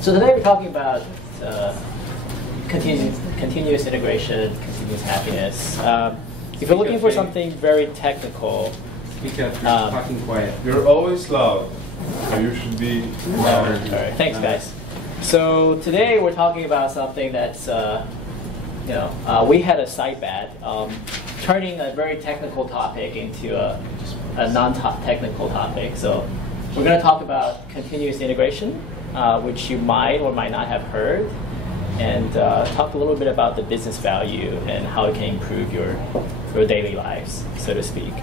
So today we're talking about continuous integration, continuous happiness. If you're looking for something very technical, speak up. You're talking quiet. You're always loud. So you should be louder. All right, thanks, guys. So today we're talking about something that's, we had a side bet, turning a very technical topic into a non-technical topic. So we're going to talk about continuous integration, which you might or might not have heard, and talk a little bit about the business value and how it can improve your daily lives, so to speak.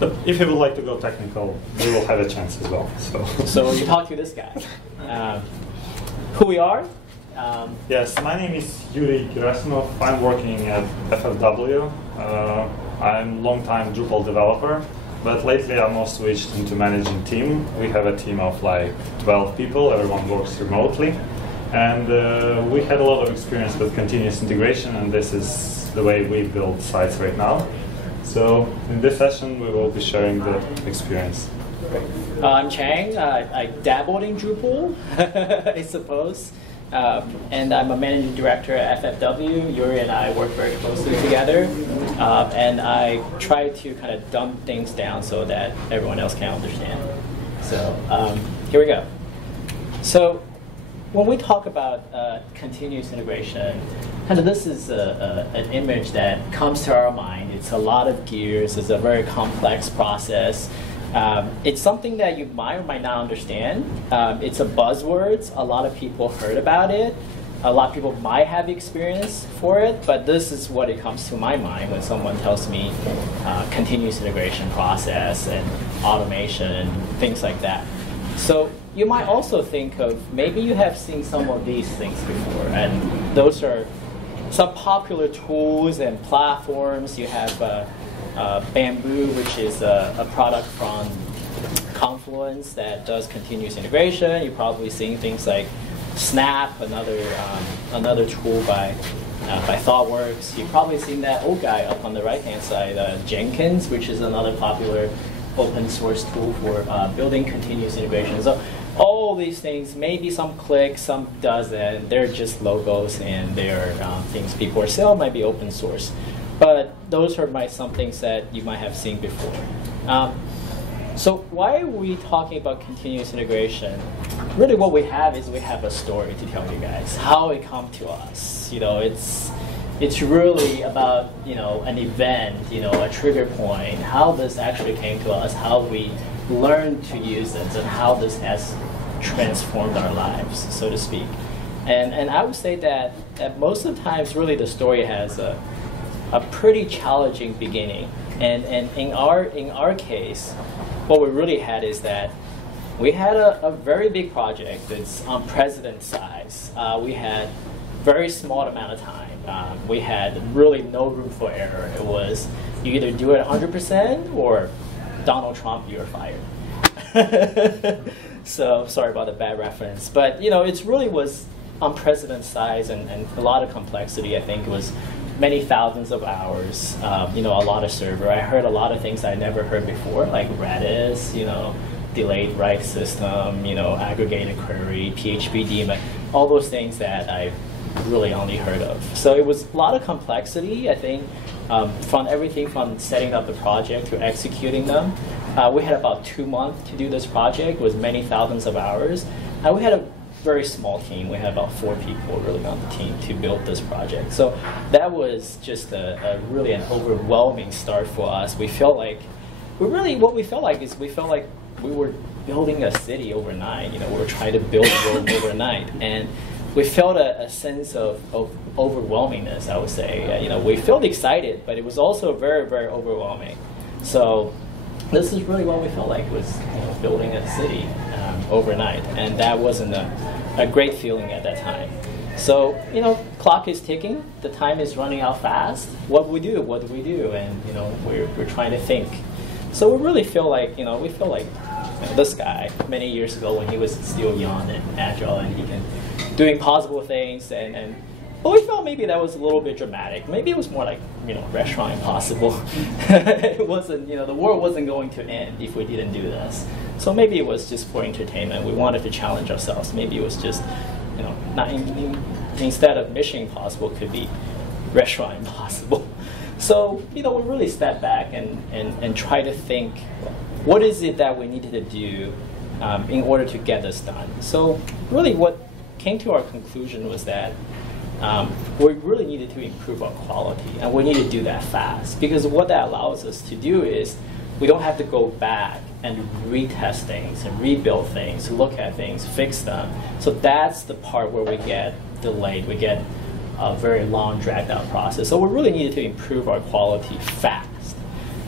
But if you would like to go technical, we will have a chance as well. So you talk to this guy. Who we are? Yes, my name is Yuri Gerasimov. I'm working at FFW. I'm a long-time Drupal developer, but lately I'm also switched into managing team. We have a team of like 12 people. Everyone works remotely. And we had a lot of experience with continuous integration, and this is the way we build sites right now. So in this session, we will be sharing the experience. I'm Chang. I dabbled in Drupal, I suppose. And I'm a managing director at FFW. Yuri and I work very closely together. And I try to kind of dumb things down so that everyone else can understand. So here we go. So when we talk about continuous integration, kind of this is an image that comes to our mind. It's a lot of gears. It's a very complex process. It's something that you might or might not understand. It's a buzzword. A lot of people heard about it. A lot of people might have experience for it, but this is what it comes to my mind when someone tells me continuous integration process and automation and things like that. So you might also think of, maybe you have seen some of these things before, and those are some popular tools and platforms. You have Bamboo, which is a product from Confluence that does continuous integration. You've probably seen things like Snap, another tool by ThoughtWorks. You've probably seen that old guy up on the right-hand side, Jenkins, which is another popular open source tool for building continuous integration. So all these things, maybe some click, some doesn't. They're just logos, and they're things people are selling, might be open source. But those are some things that you might have seen before. So why are we talking about continuous integration? Really what we have is we have a story to tell you guys, how it come to us. It's really about an event, a trigger point, how this actually came to us, how we learned to use it, and how this has transformed our lives, so to speak. And I would say that most of the times, really, the story has a pretty challenging beginning. And in our case, what we really had is that we had a very big project that's unprecedented size. We had very small amount of time. We had really no room for error. It was, you either do it 100% or Donald Trump, you're fired. So sorry about the bad reference. But it really was unprecedented size and a lot of complexity. I think it was many thousands of hours, a lot of server. I heard a lot of things I never heard before, like Redis, delayed write system, aggregated query, PHP daemon, all those things that I really only heard of. So it was a lot of complexity, I think, from everything from setting up the project to executing them. We had about 2 months to do this project with many thousands of hours. We had a very small team. We had about 4 people really on the team to build this project. So that was just really an overwhelming start for us. We felt like, what we felt like is we felt like we were building a city overnight. We were trying to build a world overnight. And we felt a sense of overwhelmingness, I would say. We felt excited, but it was also very, very overwhelming. So this is really what we felt like, was building a city overnight. And that wasn't a great feeling at that time. So, clock is ticking. The time is running out fast. What do we do? What do we do? And, we're trying to think. So we really feel like, we feel like this guy many years ago when he was still young and agile and he can doing possible things, but we felt maybe that was a little bit dramatic. Maybe it was more like, Restaurant Impossible. It wasn't, the world wasn't going to end if we didn't do this. So maybe it was just for entertainment. We wanted to challenge ourselves. Maybe it was just not instead of Mission Impossible could be Restaurant Impossible. So we really step back and try to think, what is it that we needed to do in order to get this done? So really what came to our conclusion was that we really needed to improve our quality, and we need to do that fast, because what that allows us to do is we don't have to go back and retest things and rebuild things, look at things, fix them. So that's the part where we get delayed, we get a very long, dragged out process. So we really needed to improve our quality fast.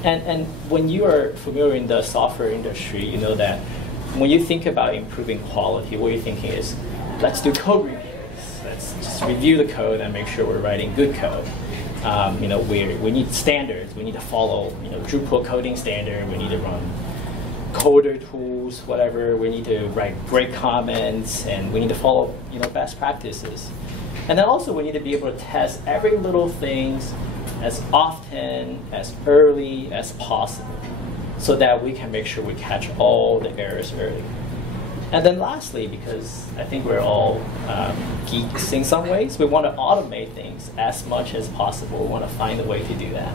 And when you are familiar in the software industry, you know that when you think about improving quality, what you're thinking is, let's do code reviews. Let's just review the code and make sure we're writing good code. We need standards. We need to follow, Drupal coding standard. We need to run coder tools, whatever. We need to write great comments, and we need to follow, best practices. And then also we need to be able to test every little thing as often, as early as possible, so that we can make sure we catch all the errors early. And then lastly, because I think we're all geeks in some ways, we want to automate things as much as possible. We want to find a way to do that.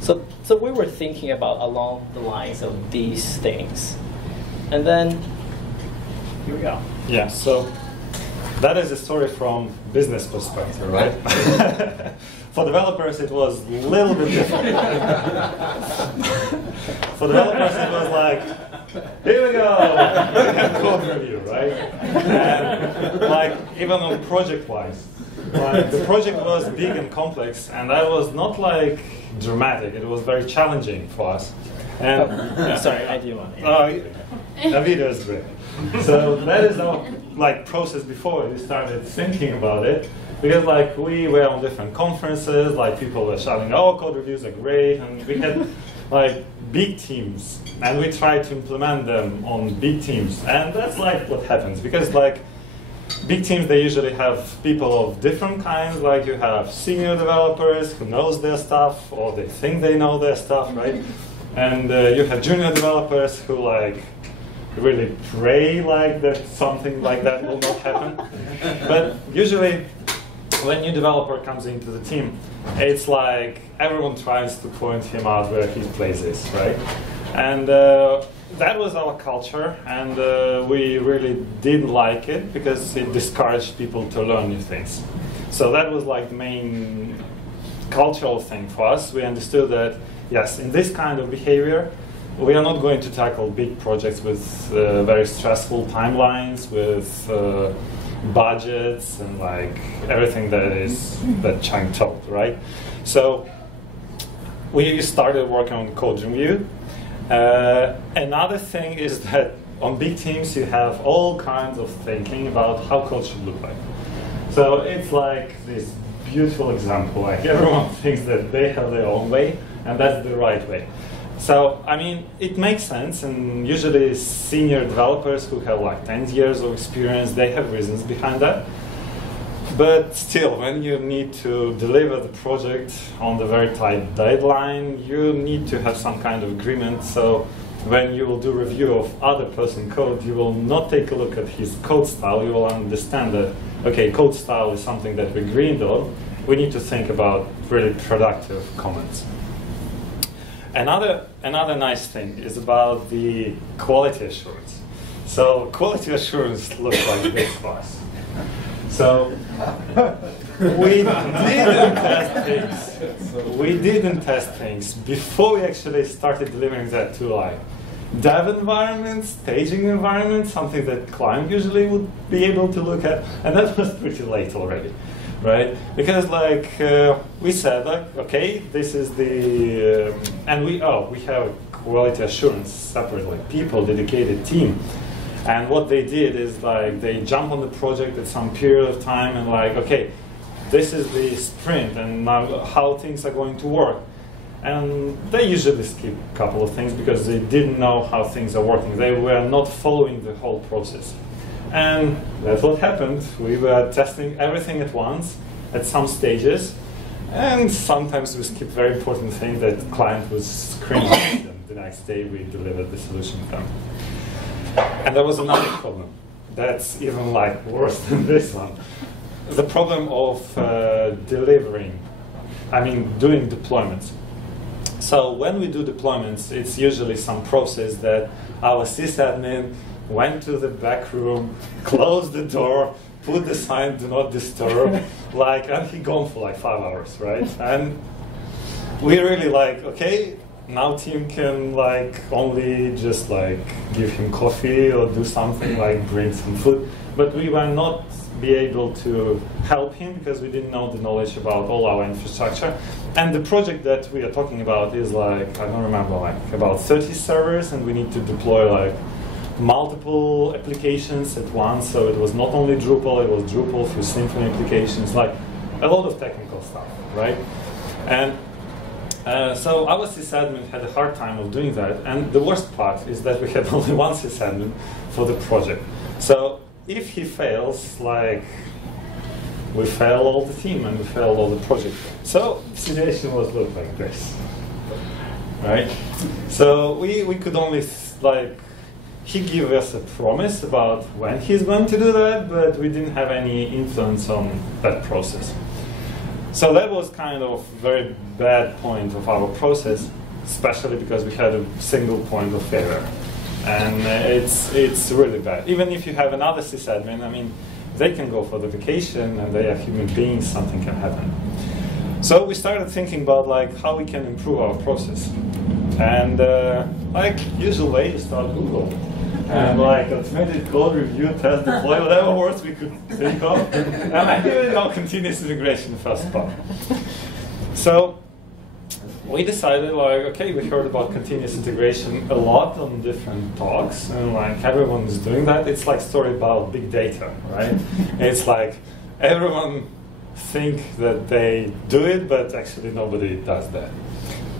So we were thinking about along the lines of these things. And then, here we go. Yeah, so that is a story from business perspective, right? For developers, it was a little bit different. For developers, it was like, here we go, we have code review, right? And even on project-wise, the project was big and complex, and that was not dramatic. It was very challenging for us. And sorry, I do want to. A video is great. So that is our process before we started thinking about it, because we were on different conferences, people were shouting, "Oh, code reviews are great," and we had big teams, and we tried to implement them on big teams, and that's what happens, because big teams, they usually have people of different kinds. You have senior developers who knows their stuff, or they think they know their stuff, right? And you have junior developers who really pray that something like that will not happen. But usually, when new developer comes into the team, it's everyone tries to point him out where his place is, right? And that was our culture, and we really didn't like it because it discouraged people to learn new things. So that was the main cultural thing for us. We understood that, yes, in this kind of behavior, we are not going to tackle big projects with very stressful timelines, with budgets, and everything that Chang told, right? So we started working on code review. Another thing is that on big teams you have all kinds of thinking about how code should look like. So it's this beautiful example, everyone thinks that they have their own way, and that's the right way. So, it makes sense, and usually senior developers who have 10 years of experience, they have reasons behind that. But still, when you need to deliver the project on the very tight deadline, you need to have some kind of agreement. So when you will do review of other person's code, you will not take a look at his code style. You will understand that, okay, code style is something that we agreed on. We need to think about really productive comments. Another nice thing is about the quality assurance. So quality assurance looks like this for us. So we didn't test things before we actually started delivering that to dev environment, staging environment, something that client usually would be able to look at, and that was pretty late already. Right? Because we said, okay, this is the, and we have quality assurance separately, people, dedicated team. And what they did is they jump on the project at some period of time and okay, this is the sprint and now how things are going to work. And they usually skip a couple of things because they didn't know how things are working. They were not following the whole process. And that's what happened. We were testing everything at once, at some stages, and sometimes we skipped very important things that the client was screaming at them. The next day we delivered the solution to them. And there was another problem, that's even like worse than this one. The problem of doing deployments. So when we do deployments, it's usually some process that our sysadmin went to the back room, closed the door, put the sign "Do Not Disturb," and he gone for like 5 hours, right? And we really okay, now team can only just give him coffee or do something bring some food, but we were not be able to help him because we didn't know the knowledge about all our infrastructure. And the project that we are talking about is I don't remember, about 30 servers, and we need to deploy multiple applications at once. So it was not only Drupal, it was Drupal, few Symfony applications, a lot of technical stuff, right? And so our sysadmin had a hard time of doing that. And the worst part is that we had only one sysadmin for the project. So if he fails, we fail all the team and we fail all the project. So the situation was look like this, right? So we could only he gave us a promise about when he's going to do that, but we didn't have any influence on that process. So that was kind of very bad point of our process, especially because we had a single point of failure. And it's really bad. Even if you have another sysadmin, they can go for the vacation and they are human beings, something can happen. So we started thinking about how we can improve our process. And usual way, you start Google. And automated code review, test, deploy, whatever words we could think of. And I did continuous integration first part. So we decided, okay, we heard about continuous integration a lot on different talks, and everyone is doing that. It's story about big data, right? It's everyone think that they do it, but actually nobody does that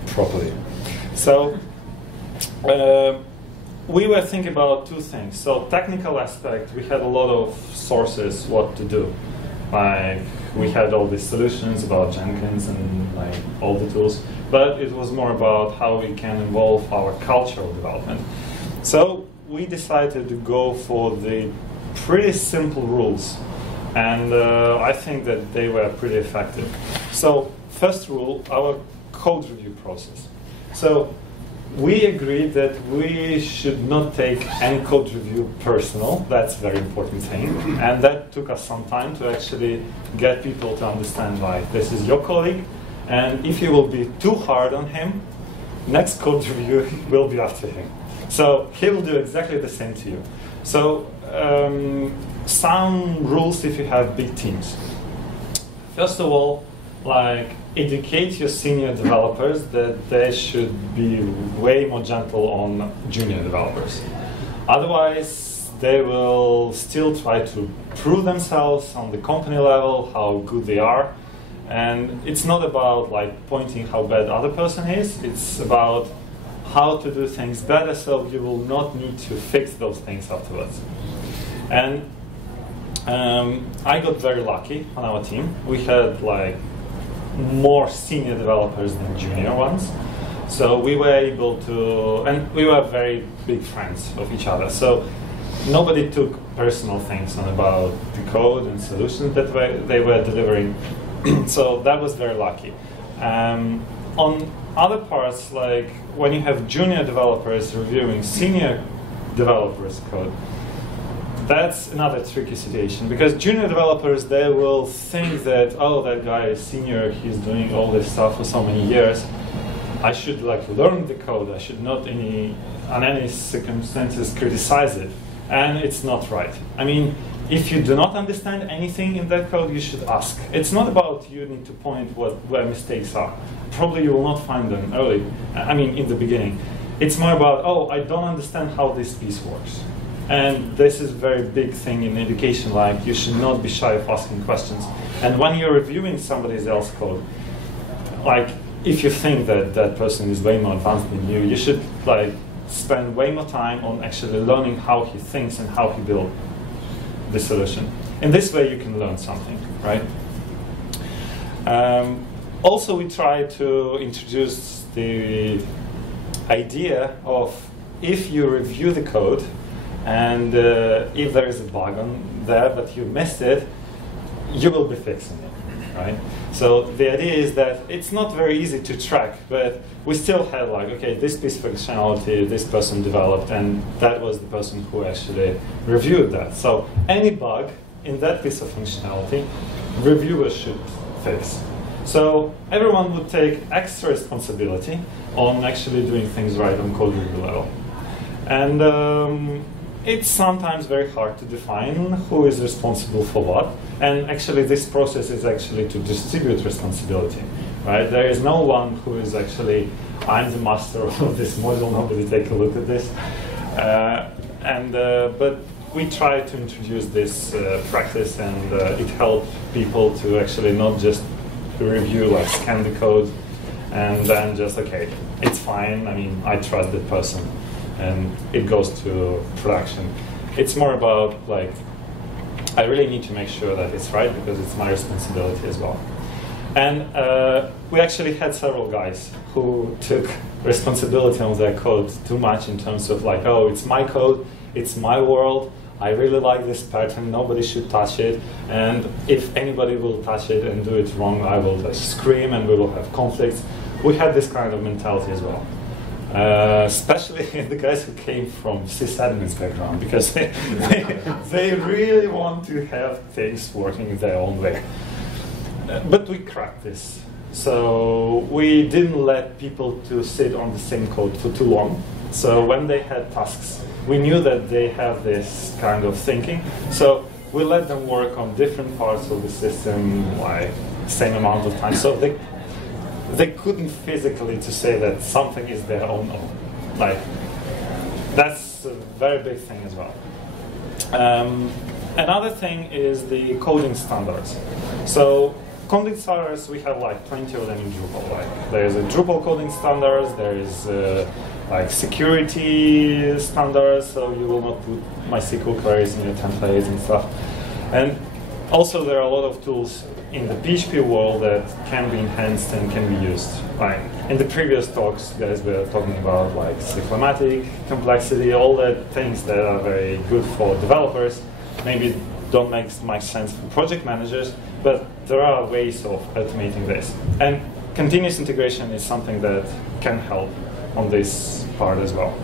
properly. So we were thinking about two things. So technical aspect, we had a lot of sources what to do. We had all these solutions about Jenkins and all the tools, but it was more about how we can involve our cultural development. So we decided to go for the pretty simple rules, and I think that they were pretty effective. So first rule, our code review process. So we agreed that we should not take any code review personal. That's a very important thing. And that took us some time to actually get people to understand, this is your colleague, and if you will be too hard on him, next code review will be after him. So he will do exactly the same to you. So some rules if you have big teams. First of all, educate your senior developers that they should be way more gentle on junior developers. Otherwise, they will still try to prove themselves on the company level, how good they are. And it's not about pointing how bad the other person is. It's about how to do things better so you will not need to fix those things afterwards. And I got very lucky on our team. We had more senior developers than junior ones. So we were able to, and we were very big friends of each other. So nobody took personal things on about the code and solutions that they were delivering. So that was very lucky. On other parts, when you have junior developers reviewing senior developers' code, that's another tricky situation, because junior developers, they will think that, oh, that guy is senior, he's doing all this stuff for so many years. I should learn the code. I should not on any circumstances criticize it. And it's not right. If you do not understand anything in that code, you should ask. It's not about you need to point where mistakes are. Probably you will not find them early, in the beginning. It's more about, oh, I don't understand how this piece works. And this is a very big thing in education, you should not be shy of asking questions. And when you're reviewing somebody else's code, if you think that that person is way more advanced than you, you should spend way more time on actually learning how he thinks and how he built the solution. In this way, you can learn something, right? Also, we try to introduce the idea of if you review the code And if there is a bug on there, but you missed it, you will be fixing it, right? So the idea is that it's not very easy to track, but we still had like, okay, this piece of functionality, this person developed, and that was the person who actually reviewed that. So any bug in that piece of functionality, reviewers should fix. So everyone would take extra responsibility on actually doing things right on code review level. And it's sometimes very hard to define who is responsible for what. And actually this process is actually to distribute responsibility, right? There is no one who is actually, I'm the master of this module, nobody take a look at this. But we try to introduce this practice, and it helps people to actually not just review, like scan the code, and then just, okay, it's fine, I mean, I trust the person, and it goes to production. It's more about, like, I really need to make sure that it's right, because it's my responsibility as well. And we actually had several guys who took responsibility on their code too much, in terms of like, oh, it's my code, it's my world, I really like this pattern, nobody should touch it, and if anybody will touch it and do it wrong, I will just scream and we will have conflicts. We had this kind of mentality as well. Especially the guys who came from sysadmin's background, because they really want to have things working their own way. But we cracked this. So we didn't let people to sit on the same code for too long. So when they had tasks, we knew that they have this kind of thinking. So we let them work on different parts of the system, like same amount of time. So they couldn't physically to say that something is their own. Like, that's a very big thing as well. Another thing is the coding standards. So coding standards, we have like plenty of them in Drupal. Like, there's a Drupal coding standards, there is like security standards, so you will not put MySQL queries in your templates and stuff. And also there are a lot of tools in the PHP world that can be enhanced and can be used. Like in the previous talks, guys were talking about like cyclomatic, complexity, all the things that are very good for developers. Maybe don't make much sense for project managers, but there are ways of automating this. And continuous integration is something that can help on this part as well.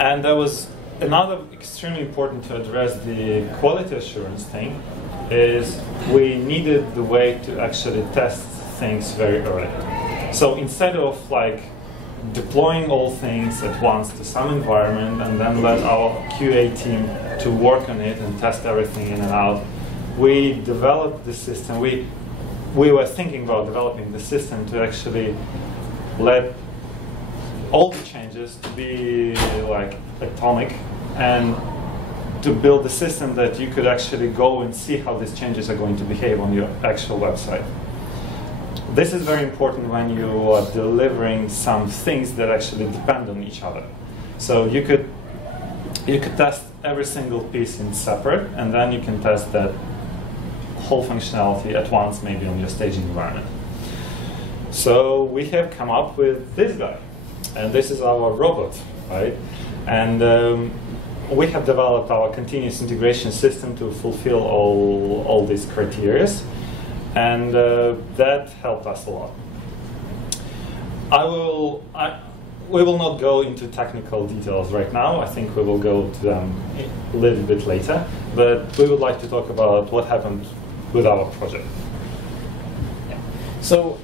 And there was another extremely important to address the quality assurance thing, is we needed the way to actually test things very early. So instead of like deploying all things at once to some environment and then let our QA team to work on it and test everything in and out, we developed the system. We were thinking about developing the system to actually let all the changes to be like atomic, and to build a system that you could actually go and see how these changes are going to behave on your actual website. This is very important when you are delivering some things that actually depend on each other. So you could test every single piece in separate, and then you can test that whole functionality at once, maybe on your staging environment. So we have come up with this guy, and this is our robot, right? And we have developed our continuous integration system to fulfill all these criteria, and that helped us a lot. We will not go into technical details right now. I think we will go to them a little bit later, but we would like to talk about what happened with our project. Yeah. So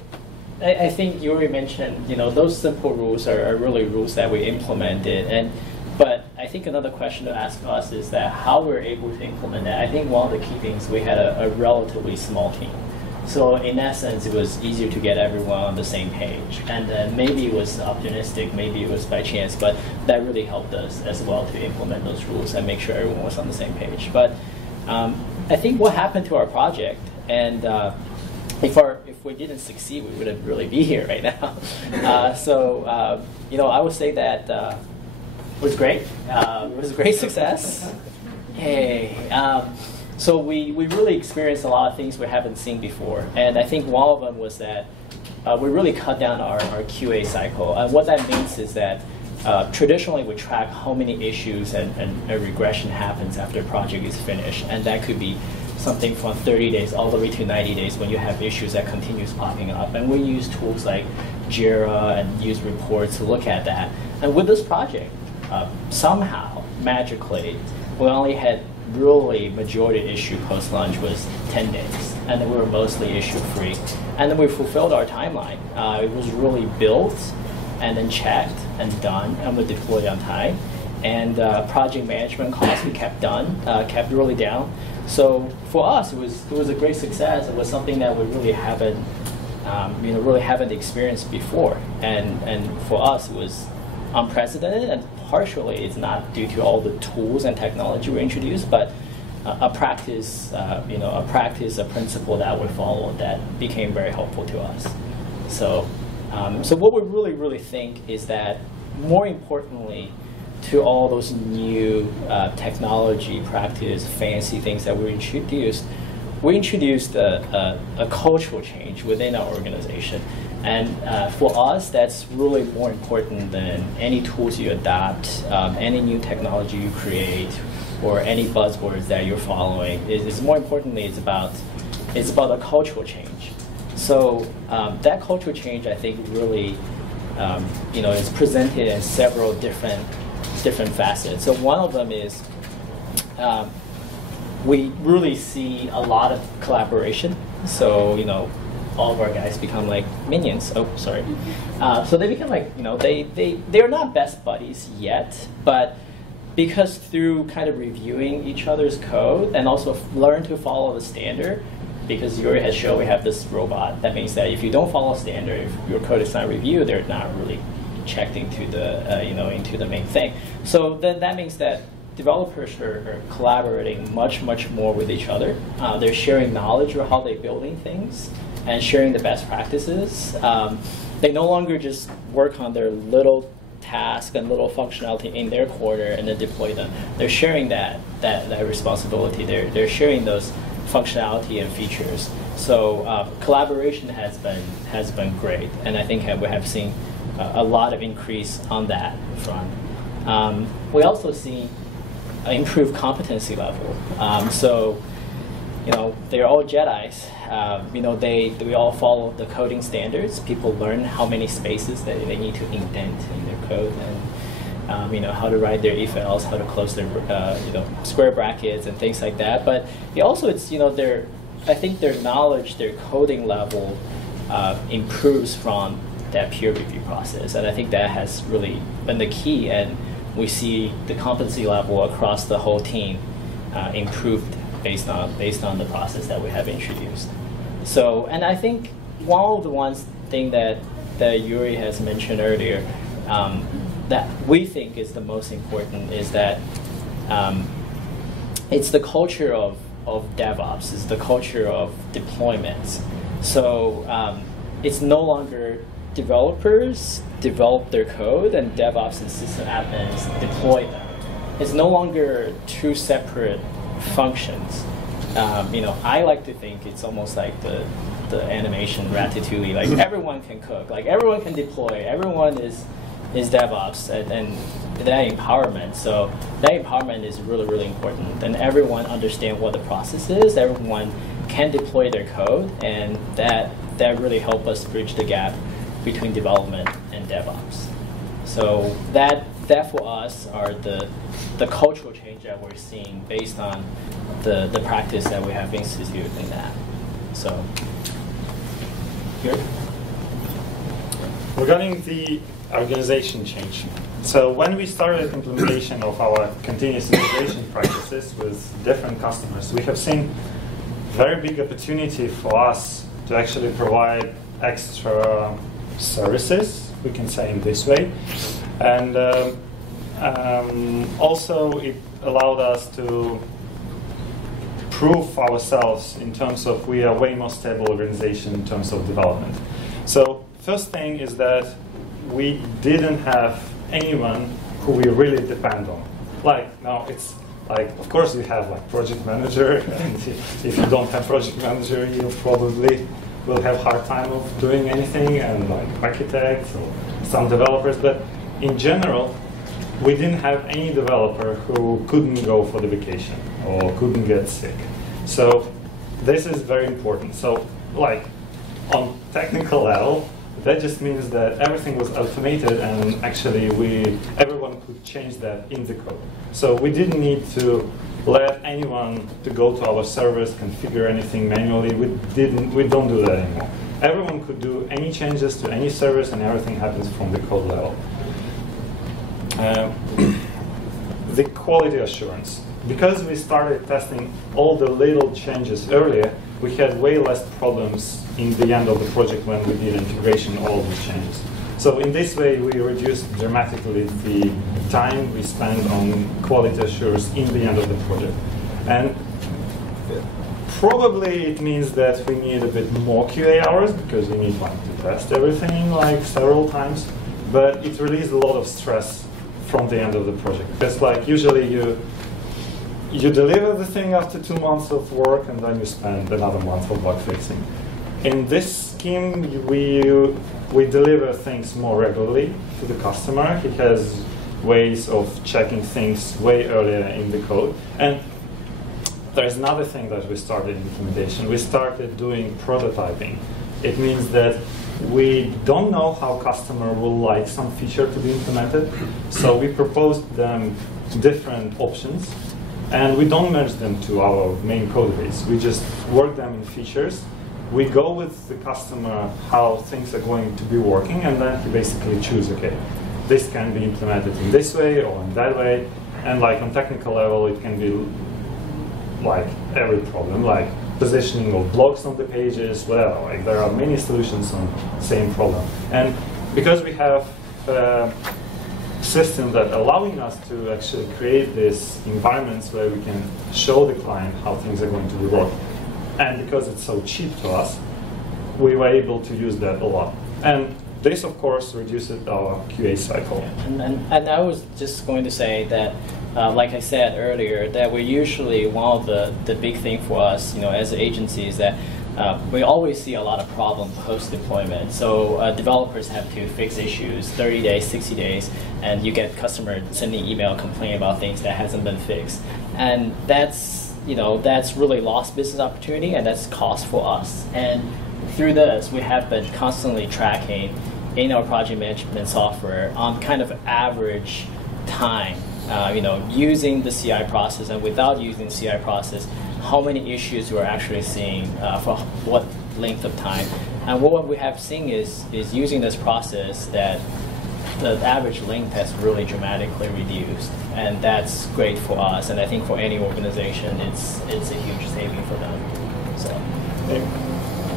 I think Yuri mentioned, those simple rules are really rules that we implemented, but I think another question to ask us is that how we're able to implement that. I think one of the key things, we had a relatively small team. So in that sense, it was easier to get everyone on the same page. And then maybe it was opportunistic, maybe it was by chance, but that really helped us as well to implement those rules and make sure everyone was on the same page. But I think what happened to our project, and if we didn't succeed, we wouldn't really be here right now. I would say that it was great. It was a great success. Hey. So we really experienced a lot of things we haven't seen before. And I think one of them was that we really cut down our QA cycle. What that means is that traditionally we track how many issues and a regression happens after a project is finished, and that could be something from 30 days all the way to 90 days when you have issues that continues popping up. And we use tools like Jira and use reports to look at that. And with this project, somehow, magically, we only had really majority issue post-launch was 10 days. And then we were mostly issue-free. And then we fulfilled our timeline. It was really built and then checked and done, and we deployed on time. And project management costs we kept really down. So for us, it was a great success. It was something that we really haven't experienced before. And for us, it was unprecedented, and partially it's not due to all the tools and technology we introduced, but a principle that we followed that became very helpful to us. So what we really think is that, more importantly, to all those new technology practice, fancy things that we introduced a cultural change within our organization. And for us, that's really more important than any tools you adopt, any new technology you create, or any buzzwords that you're following. It's more importantly, it's about a cultural change. So that cultural change, I think, really is presented in several different facets. So one of them is we really see a lot of collaboration. So all of our guys become like minions. Oh, sorry. So they become like they're not best buddies yet, but because through kind of reviewing each other's code and also learn to follow the standard, because Yuri has shown we have this robot, that means that if you don't follow standard, if your code is not reviewed, they're not really checked into the into the main thing. So then that means that developers are collaborating much more with each other. They're sharing knowledge of how they're building things and sharing the best practices. They no longer just work on their little task and little functionality in their corner and then deploy them. They're sharing that responsibility. They're sharing those functionality and features. So collaboration has been great, and I think we have seen a lot of increase on that front. We also see improved competency level. So they're all Jedis. We all follow the coding standards. People learn how many spaces that they need to indent in their code, and how to write their if-else, how to close their square brackets and things like that. But also I think their knowledge, their coding level improves from that peer review process, and I think that has really been the key. And we see the competency level across the whole team improved based on the process that we have introduced. So, and I think one of the thing that Yuri has mentioned earlier that we think is the most important is that it's the culture of DevOps, it's the culture of deployments. So it's no longer developers develop their code and DevOps and system admins deploy them. It's no longer two separate functions. I like to think it's almost like the animation Ratatouille. Like everyone can cook, like everyone can deploy, everyone is DevOps, and that empowerment. So that empowerment is really important, and everyone understand what the process is. Everyone can deploy their code, and that really help us bridge the gap between development and DevOps. So that for us are the cultural change that we're seeing based on the practice that we have instituted in that. So, good. Regarding the organization change. So when we started implementation of our continuous integration practices with different customers, we have seen very big opportunity for us to actually provide extra services, we can say in this way. And also it allowed us to prove ourselves in terms of we are way more stable organization in terms of development. So first thing is that we didn't have anyone who we really depend on. Like now it's like, of course you have like project manager, and if you don't have project manager, you probably will have hard time of doing anything, and like architects or some developers, but in general, we didn't have any developer who couldn't go for the vacation or couldn't get sick. So this is very important. So like on technical level, that just means that everything was automated and actually everyone could change that in the code. So we didn't need to let anyone to go to our servers, configure anything manually. We don't do that anymore. Everyone could do any changes to any service and everything happens from the code level. The quality assurance. Because we started testing all the little changes earlier, we had way less problems in the end of the project when we did integration of all these changes. So in this way, we reduced dramatically the time we spend on quality assurance in the end of the project. And probably it means that we need a bit more QA hours because we need to test everything like several times. But it released a lot of stress from the end of the project. Because like usually you deliver the thing after 2 months of work and then you spend another month for bug fixing. In this scheme, we deliver things more regularly to the customer. He has ways of checking things way earlier in the code. And there's another thing that we started in implementation. We started doing prototyping. It means that we don't know how customer will like some feature to be implemented. So we proposed them different options. And we don't merge them to our main code base. We just work them in features. We go with the customer how things are going to be working, and then he basically chooses, okay, this can be implemented in this way or in that way. And like on technical level, it can be like every problem, like positioning of blocks on the pages, whatever. Like there are many solutions on the same problem. And because we have system that allowing us to actually create these environments where we can show the client how things are going to be working. And because it's so cheap to us, we were able to use that a lot. And this, of course, reduces our QA cycle. And I was just going to say that, like I said earlier, that we're usually one of the big thing for us, as an agency is that we always see a lot of problem post-deployment. So developers have to fix issues 30 days, 60 days, and you get customers sending email complaining about things that hasn't been fixed. And that's really lost business opportunity, and that's cost for us. And through this, we have been constantly tracking in our project management software on kind of average time, using the CI process and without using the CI process, how many issues we're actually seeing for what length of time. And what we have seen is using this process that the average length has really dramatically reduced. And that's great for us. And I think for any organization, it's a huge saving for them. So.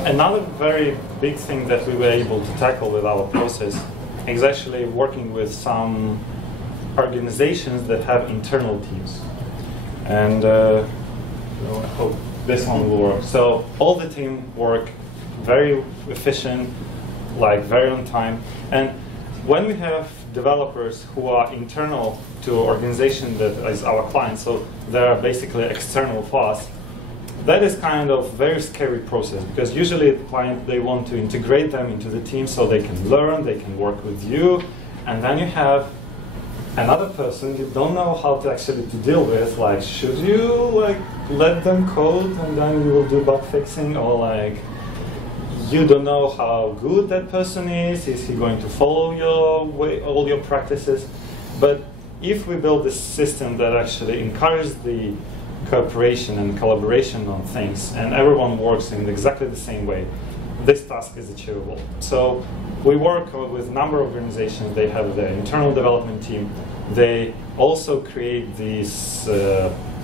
Another very big thing that we were able to tackle with our process is actually working with some organizations that have internal teams. And I hope this one will work. So all the team work very efficient, like very on time. And when we have developers who are internal to an organization that is our client, so they're basically external to us, that is kind of very scary process because usually the client, they want to integrate them into the team so they can learn, they can work with you, and then you have another person you don't know how to actually to deal with. Like, should you like let them code and then you will do bug fixing, or like you don't know how good that person is he going to follow your way, all your practices? But if we build this system that actually encourages the cooperation and collaboration on things, and everyone works in exactly the same way, this task is achievable. So we work with a number of organizations. They have their internal development team. They also create these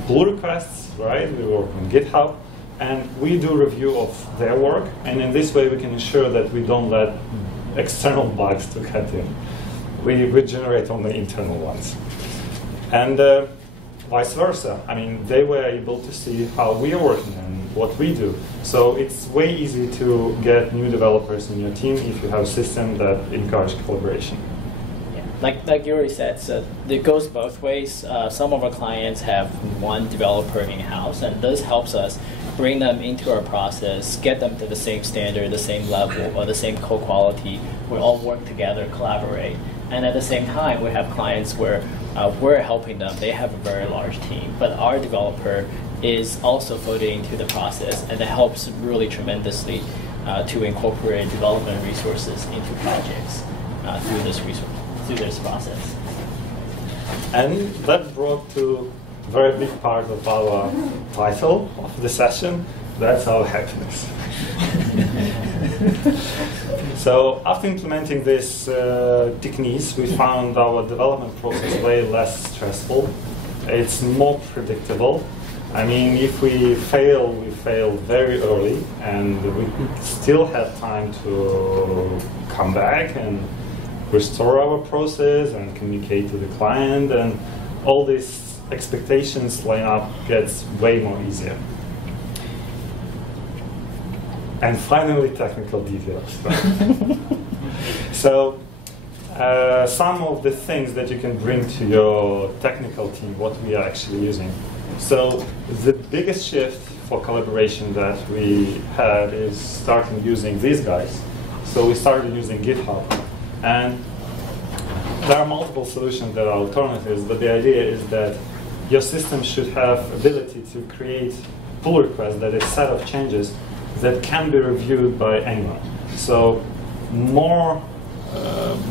pull requests, right? We work on GitHub, and we do review of their work. And in this way, we can ensure that we don't let external bugs to get in. We generate only internal ones. And vice versa. I mean, they were able to see how we are working and what we do. So it's way easy to get new developers in your team if you have a system that encourages collaboration. Yeah. Like Yuri said, so it goes both ways. Some of our clients have one developer in-house, and this helps us bring them into our process, get them to the same standard, the same level, or the same code quality. We all work together, collaborate. And at the same time, we have clients where we're helping them. They have a very large team, but our developer is also folded into the process, and it helps really tremendously to incorporate development resources into projects through this process. And that brought to a very big part of our title of the session. That's our happiness. So after implementing these techniques, we found our development process way less stressful. It's more predictable. I mean, if we fail very early, and we still have time to come back and restore our process and communicate to the client, and all these expectations line up gets way more easier. And finally, technical details. So, some of the things that you can bring to your technical team, what we are actually using. So, the biggest shift for collaboration that we had is starting using these guys. So, we started using GitHub. And there are multiple solutions that are alternatives, but the idea is that your system should have ability to create pull requests, that is a set of changes that can be reviewed by anyone. So more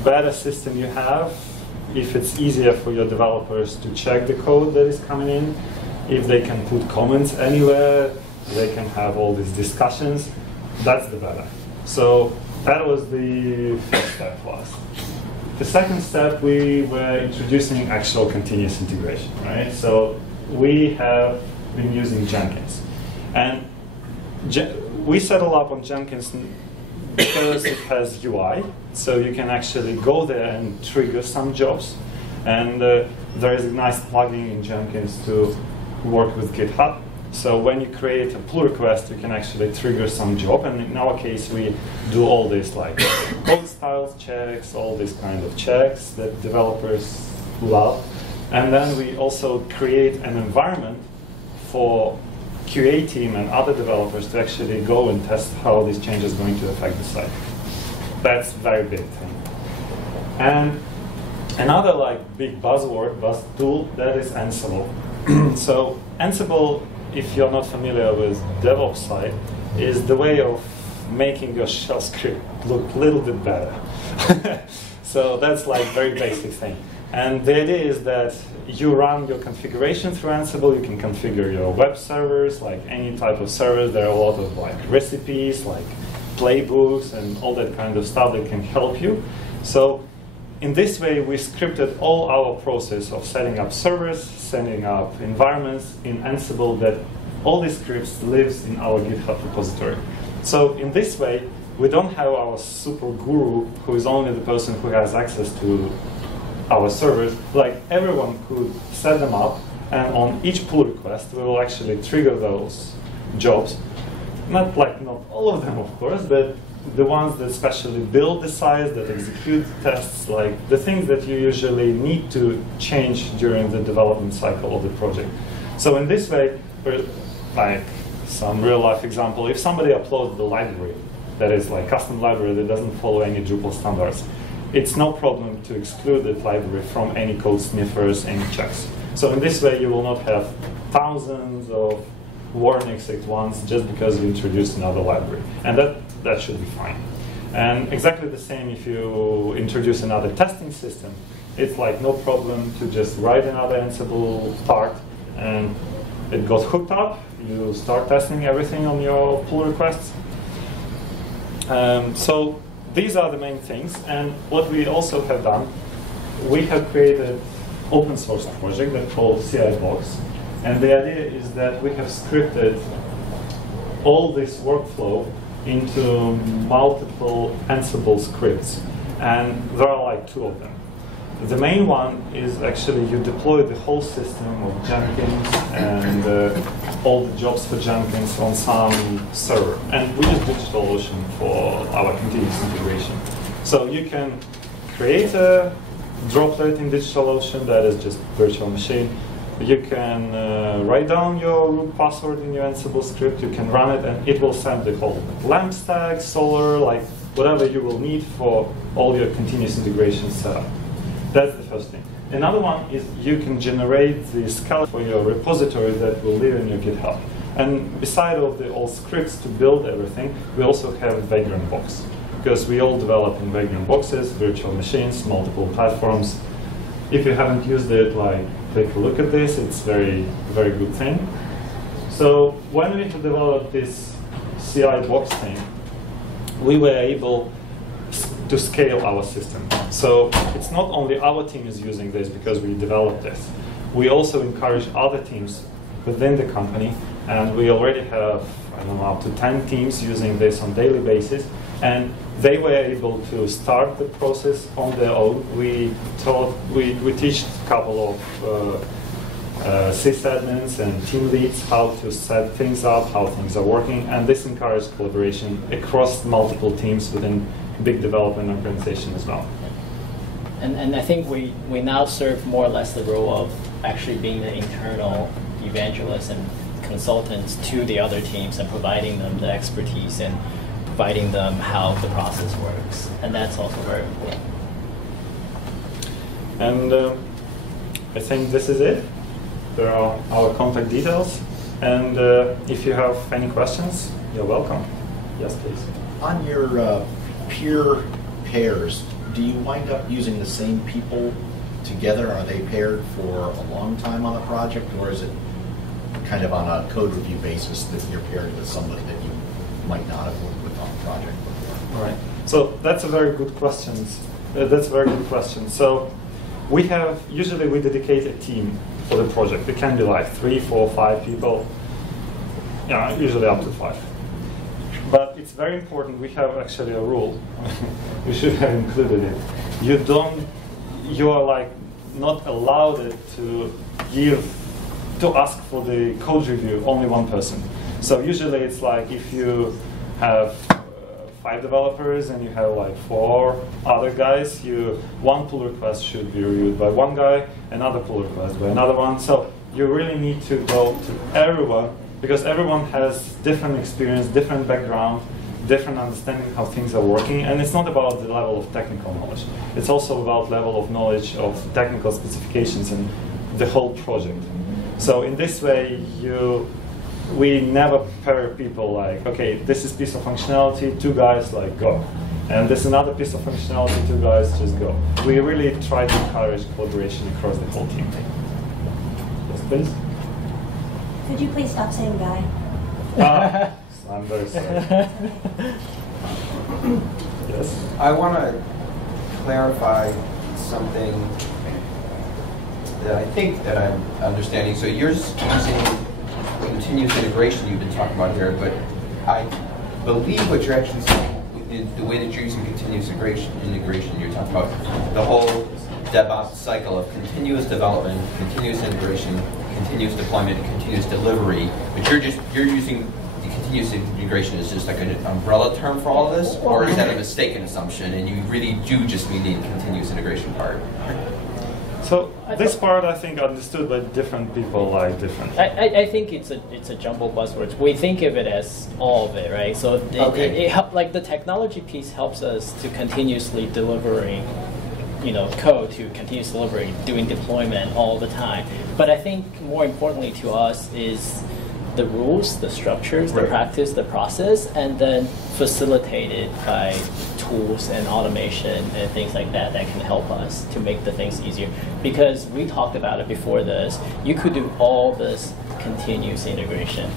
better system you have, if it's easier for your developers to check the code that is coming in, if they can put comments anywhere, they can have all these discussions, that's the better. So that was the first step for us. The second step, we were introducing actual continuous integration, right? So we have been using Jenkins. And we settled up on Jenkins because it has UI, so you can actually go there and trigger some jobs. And there is a nice plugin in Jenkins to work with GitHub. So when you create a pull request, you can actually trigger some job. And in our case, we do all this like code styles checks, all these kind of checks that developers love. And then we also create an environment for QA team and other developers to actually go and test how this change is going to affect the site. That's a very big thing. And another like big buzz tool, that is Ansible. So Ansible, if you're not familiar with DevOps side, is the way of making your shell script look a little bit better. So that's like very basic thing. And the idea is that you run your configuration through Ansible. You can configure your web servers, like any type of servers. There are a lot of like recipes, like playbooks, and all that kind of stuff that can help you. So in this way, we scripted all our process of setting up servers, setting up environments in Ansible, that all these scripts lives in our GitHub repository. So in this way, we don't have our super guru, who is only the person who has access to our servers. Like everyone could set them up, and on each pull request, we will actually trigger those jobs. Not all of them, of course, but the ones that specially build the sites, that execute tests, like the things that you usually need to change during the development cycle of the project. So in this way, like some real life example, if somebody uploads the library, that is like custom library that doesn't follow any Drupal standards, it's no problem to exclude that library from any code sniffers, any checks. So in this way, you will not have thousands of warnings at once just because you introduced another library. And that should be fine. And exactly the same if you introduce another testing system. It's like no problem to just write another Ansible part, and it got hooked up. You start testing everything on your pull requests. So these are the main things. And what we also have done, we have created open source project that's called CI Box. And the idea is that we have scripted all this workflow into multiple Ansible scripts. And there are like 2 of them. The main one is actually you deploy the whole system of Jenkins and all the jobs for Jenkins on some server. And we use DigitalOcean for our continuous integration. So you can create a droplet in DigitalOcean that is just virtual machine. You can write down your root password in your Ansible script. You can run it, and it will send the whole LAMP stack, Solr, like whatever you will need for all your continuous integration setup. That's the first thing. Another one is you can generate the skeleton for your repository that will live in your GitHub. And beside of the all scripts to build everything, we also have a Vagrant box. Because we all develop in Vagrant boxes, virtual machines, multiple platforms. If you haven't used it, like, take a look at this. It's very, very good thing. So when we developed this CI box thing, we were able to scale our system. So it's not only our team is using this because we developed this. We also encourage other teams within the company, and we already have, I don't know, up to 10 teams using this on a daily basis, and they were able to start the process on their own. We teach a couple of sysadmins and team leads how to set things up, how things are working, and this encourages collaboration across multiple teams within big development organization as well. And I think we now serve more or less the role of actually being the internal evangelists and consultants to the other teams and providing them the expertise and providing them how the process works. And that's also very important. And I think this is it. There are our contact details. And if you have any questions, you're welcome. Yes, please. On your peer pairs, do you wind up using the same people together? Are they paired for a long time on a project, or is it kind of on a code review basis that you're paired with somebody that you might not have worked with on a project before? All right. So that's a very good question. So usually we dedicate a team for the project. It can be like 3, 4, 5 people. Yeah, usually up to 5. But it's very important. We have actually a rule. We should have included it. You are like not allowed to ask for the code review only one person. So usually it's like if you have 5 developers and you have like 4 other guys, one pull request should be reviewed by one guy, another pull request by another one. So you really need to go to everyone, because everyone has different experience, different background, different understanding how things are working, and it's not about the level of technical knowledge. It's also about level of knowledge of technical specifications and the whole project. So in this way, we never pair people like, okay, this is piece of functionality, 2 guys like go. And this is another piece of functionality, 2 guys just go. We really try to encourage collaboration across the whole team. Yes, please? Could you please stop saying guy? I'm very sorry. Yes? I want to clarify something that I think that I'm understanding. So you're using continuous integration you've been talking about here, but I believe what you're actually saying, the way that you're using continuous integration, you're talking about the whole DevOps cycle of continuous development, continuous integration, continuous deployment, continuous delivery, but you're using the continuous integration as just like an umbrella term for all of this, or is that a mistaken assumption and you really do just mean the continuous integration part? So this part I think understood by different people like different. I think it's a jumble buzzwords. We think of it as all of it, right? So it help, like the technology piece helps us to continuously delivering, code, to continuous delivery, doing deployment all the time. But I think more importantly to us is the rules, the structures, the practice, the process, and then facilitated by tools and automation and things like that that can help us to make the things easier. Because we talked about it before this, you could do all this continuous integration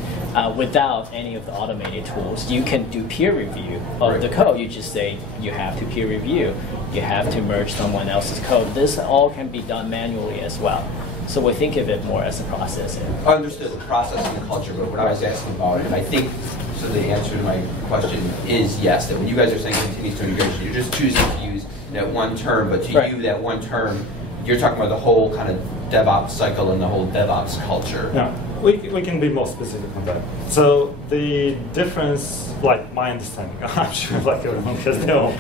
without any of the automated tools. You can do peer review of the code. You just say you have to peer review. You have to merge someone else's code. This all can be done manually as well. So we think of it more as a process. I understood the process and the culture, but what I was asking about, and I think, so the answer to my question is yes, that when you guys are saying continuous integration, you're just choosing to use that one term, but to you, that one term, you're talking about the whole kind of DevOps cycle and the whole DevOps culture. Yeah, we can be more specific on that. So the difference, like my understanding, I'm sure like everyone has their own,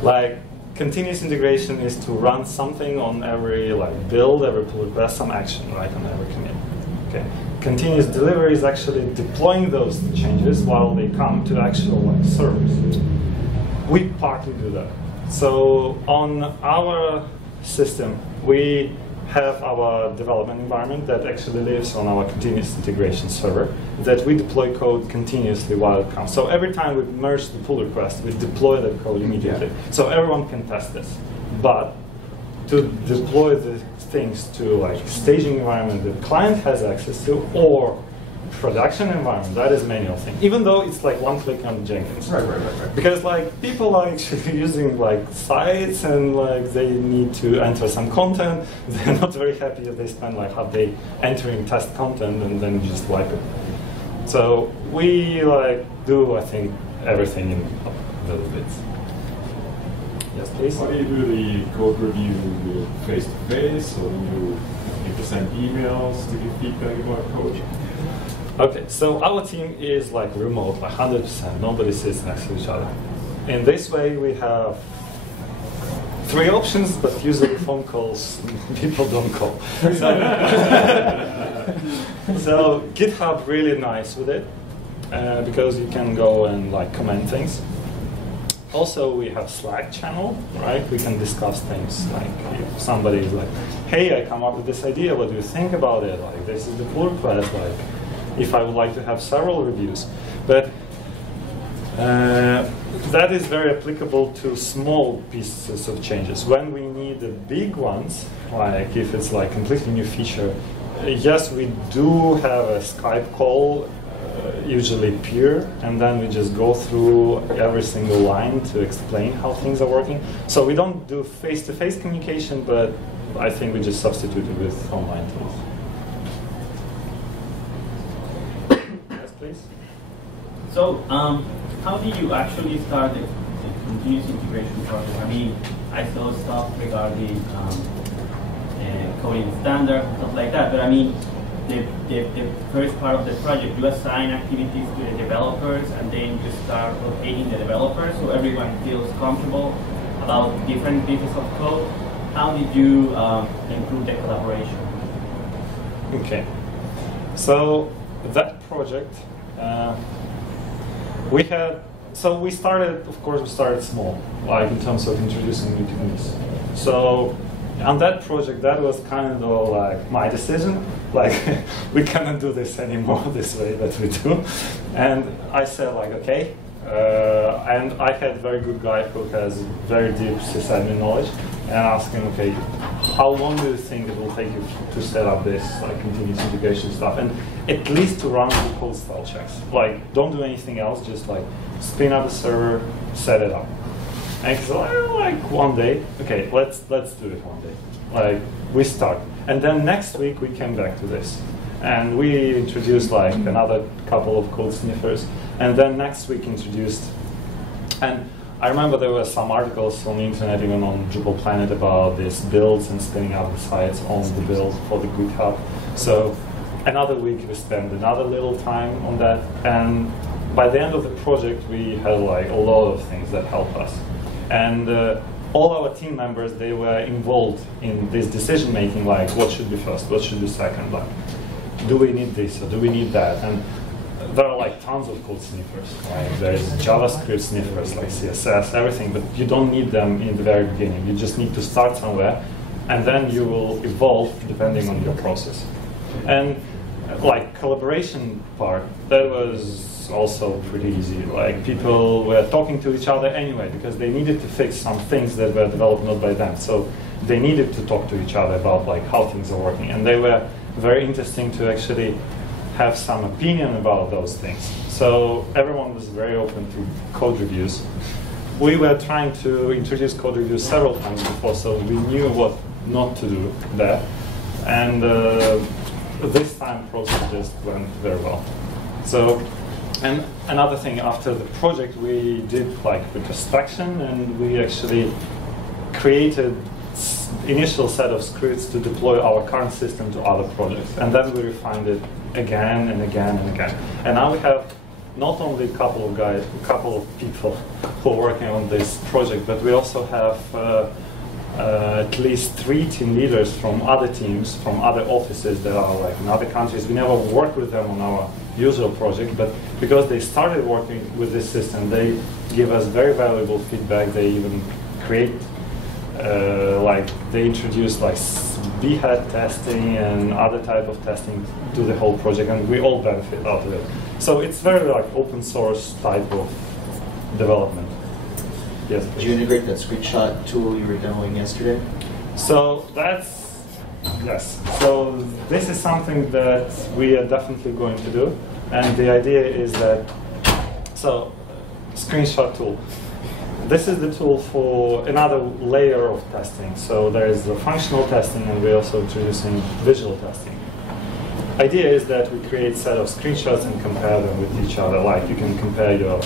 like continuous integration is to run something on every build, every pull request, some action, right, on every commit. Okay. Continuous delivery is actually deploying those changes while they come to actual servers. We partly do that. So on our system, we have our development environment that actually lives on our continuous integration server that we deploy code continuously while it comes. So every time we merge the pull request, we deploy that code immediately. So everyone can test this. But to deploy the things to like staging environment that client has access to or production environment, that is manual thing. Even though it's like one click on Jenkins. Right. Because like people are actually using like sites and like they need to enter some content. They're not very happy if they spend like half day entering test content and then just wipe it. So we like do, I think, everything in little bits. Yes, please. How do you do the code review? Face to face, or do you need to send emails to give feedback about code? Okay, so our team is like remote, 100%. Nobody sits next to each other. In this way, we have 3 options, but usually phone calls, people don't call. So GitHub really nice with it, because you can go and like comment things. Also, we have Slack channel, right? We can discuss things like if somebody is like, hey, I come up with this idea, what do you think about it? Like, this is the pull request, like, if I would like to have several reviews. But that is very applicable to small pieces of changes. When we need the big ones, like if it's like completely new feature, yes, we do have a Skype call, usually peer, and then we just go through every single line to explain how things are working. So we don't do face-to-face communication, but I think we just substitute it with online tools. So, how did you actually start the continuous integration project? I mean, I saw stuff regarding coding standards, stuff like that, but I mean, the first part of the project, you assign activities to the developers and then you start rotating the developers so everyone feels comfortable about different pieces of code. How did you improve the collaboration? Okay, so that project, we started, of course, we started small, like in terms of introducing new techniques. So on that project, that was kind of like my decision, like we cannot do this anymore this way that we do. And I said like, okay, and I had a very good guy who has very deep sysadmin knowledge, and asked him, okay, how long do you think it will take you to set up this like continuous integration stuff, and at least to run the code style checks. Like, don't do anything else, just like spin up the server, set it up. And he's like one day, okay, let's do it one day. Like, we start. And then next week we came back to this. And we introduced like another couple of code sniffers. And then next week introduced, and I remember there were some articles on the internet, even on Drupal Planet, about these builds and spinning up the sites on the build for the GitHub. So another week we spent another little time on that. And by the end of the project, we had like a lot of things that helped us. And all our team members, they were involved in this decision making, like what should be first, what should be second, like do we need this or do we need that? And there are like tons of code sniffers. Like there's JavaScript sniffers, like CSS, everything, but you don't need them in the very beginning. You just need to start somewhere, and then you will evolve depending on your process. And like collaboration part, that was also pretty easy. Like people were talking to each other anyway because they needed to fix some things that were developed not by them. So they needed to talk to each other about like how things are working, and they were very interesting to actually have some opinion about those things. So everyone was very open to code reviews. We were trying to introduce code reviews several times before, so we knew what not to do there. And this time process just went very well. So, and another thing, after the project, we did like retrospection, and we actually created initial set of scripts to deploy our current system to other projects, and then we refined it again and again and again. And now we have not only a couple of guys, a couple of people who are working on this project, but we also have at least 3 team leaders from other teams, from other offices that are like in other countries. We never work with them on our usual project, but because they started working with this system, they give us very valuable feedback. They even create like they introduced like behat testing and other type of testing to the whole project, and we all benefit out of it. So it's very like open source type of development. Yes. Did you integrate that screenshot tool you were demoing yesterday? So that's, yes. So this is something that we are definitely going to do. And the idea is that, so screenshot tool. This is the tool for another layer of testing. So there is the functional testing, and we're also introducing visual testing. Idea is that we create a set of screenshots and compare them with each other. Like you can compare your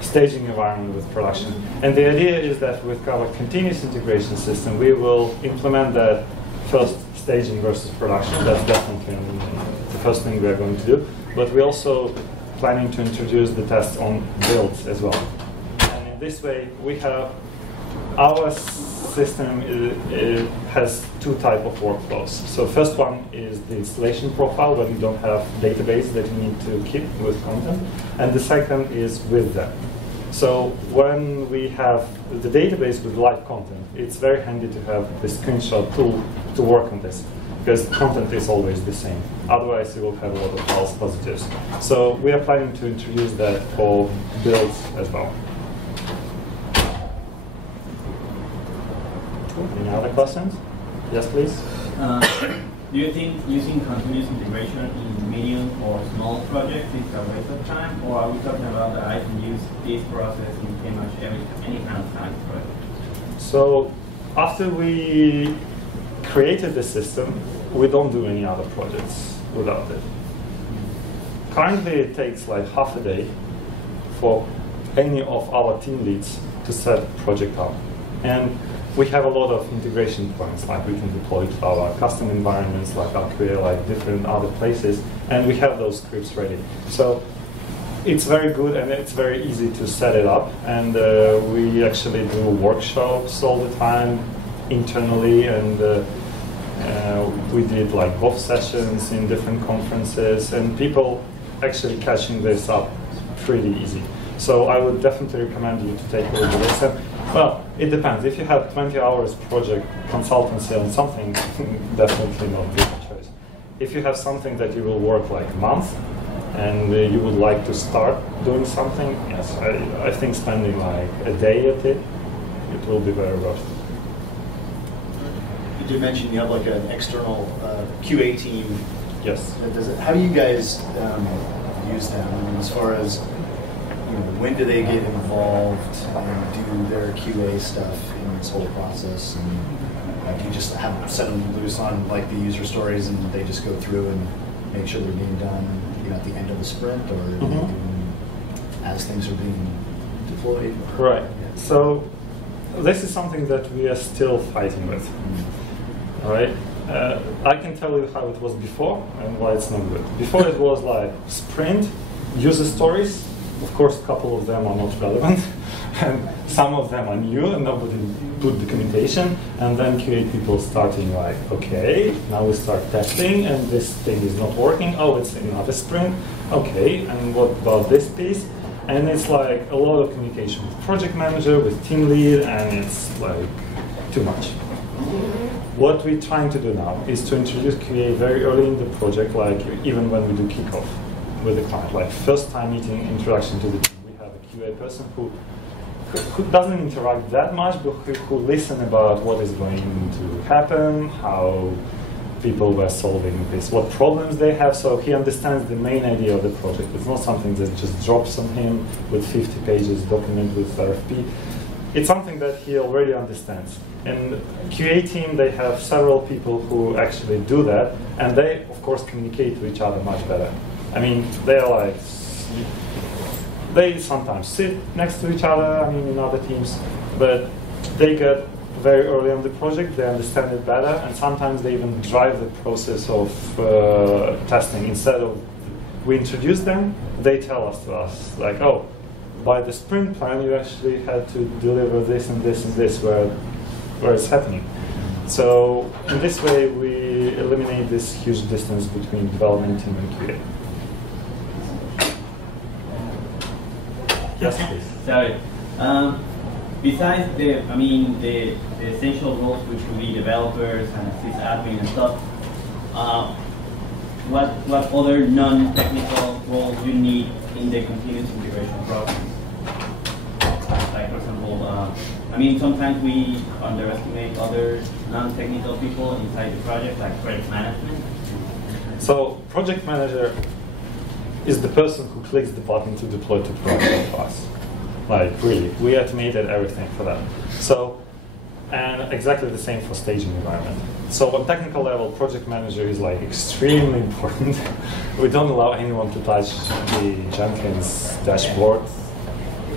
staging environment with production. And the idea is that with our continuous integration system, we will implement that first staging versus production. That's definitely the first thing we are going to do. But we're also planning to introduce the test on builds as well. And in this way, we have our system has two types of workflows. So first one is the installation profile, where you don't have database that you need to keep with content. And the second is with them. So when we have the database with live content, it's very handy to have the screenshot tool to work on this, because content is always the same. Otherwise, you will have a lot of false positives. So we are planning to introduce that for builds as well. Any other questions? Yes, please. Do you think using continuous integration in medium or small projects is a waste of time, or are we talking about that I can use this process in pretty much any kind of science project? So after we created the system, we don't do any other projects without it. Currently, it takes like half a day for any of our team leads to set a project up. And we have a lot of integration points, like we can deploy to our custom environments, like RQA, like different other places, and we have those scripts ready. So it's very good, and it's very easy to set it up. And we actually do workshops all the time internally, and we did like both sessions in different conferences, and people actually catching this up pretty easy. So I would definitely recommend you to take a look at this. And, well, it depends. If you have 20 hours project consultancy on something, definitely not a good choice. If you have something that you will work like a month, and you would like to start doing something, yes, I think spending like a day at it, it will be very worth it. You did mention you have like an external QA team. Yes. How do you guys use them? I mean, as far as when do they get involved and do their QA stuff in this whole process? And do you just set them loose on like the user stories and they just go through and make sure they're being done at the end of the sprint, or do they do them as things are being deployed? Right. So this is something that we are still fighting with. All right. I can tell you how it was before and why it's not good. Before it was like sprint, user stories. Of course, a couple of them are not relevant, and some of them are new, and nobody put documentation. And then QA people starting like, okay, now we start testing, and this thing is not working. Oh, it's another sprint. Okay, and what about this piece? And it's like a lot of communication with project manager, with team lead, and it's like too much. What we're trying to do now is to introduce QA very early in the project, like even when we do kickoff with the client, like first time meeting, introduction to the team. We have a QA person who doesn't interact that much, but who listen about what is going to happen, how people were solving this, what problems they have, so he understands the main idea of the project. It's not something that just drops on him with 50 pages document with RFP. It's something that he already understands. And QA team, they have several people who actually do that, and they, of course, communicate to each other much better. I mean, they are like, they sometimes sit next to each other, I mean, in other teams, but they get very early on the project, they understand it better, and sometimes they even drive the process of testing. Instead of we introduce them, they tell us, like, oh, by the sprint plan, you actually had to deliver this and this and this where it's happening. So in this way, we eliminate this huge distance between development team and QA. Yes, please. Sorry. Besides the the essential roles, which will be developers and sysadmin and stuff, what other non-technical roles you need in the continuous integration process? Like, for example, I mean, sometimes we underestimate other non-technical people inside the project, like project management. So, project manager is the person who clicks the button to deploy to production for us. Like, really, we automated everything for that. So, and exactly the same for staging environment. So on technical level, project manager is like extremely important. We don't allow anyone to touch the Jenkins dashboard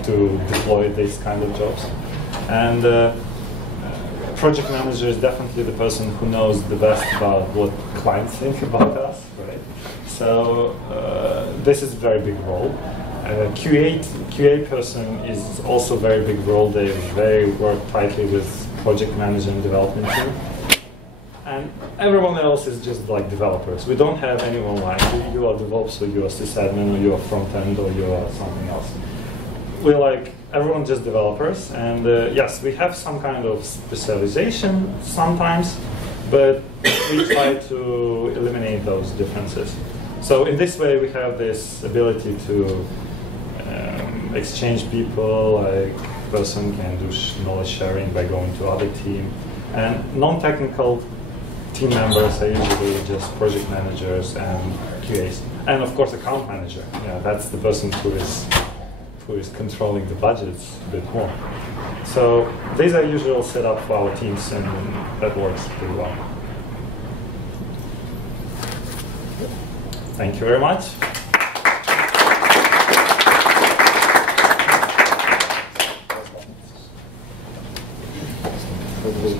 to deploy these kind of jobs. And project manager is definitely the person who knows the best about what clients think about us, right? So this is a very big role. QA person is also a very big role. They work tightly with project manager and development team. And everyone else is just like developers. We don't have anyone like you are DevOps, or you are sysadmin, or you are front end, or you are something else. We're like everyone just developers. And yes, we have some kind of specialization sometimes, but we try to eliminate those differences. So in this way, we have this ability to exchange people, like person can do knowledge sharing by going to other team. And non-technical team members are usually just project managers and QAs. And of course, account manager. Yeah, that's the person who is controlling the budgets a bit more. So these are usual setup for our teams, and that works pretty well. Thank you very much.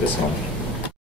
This one.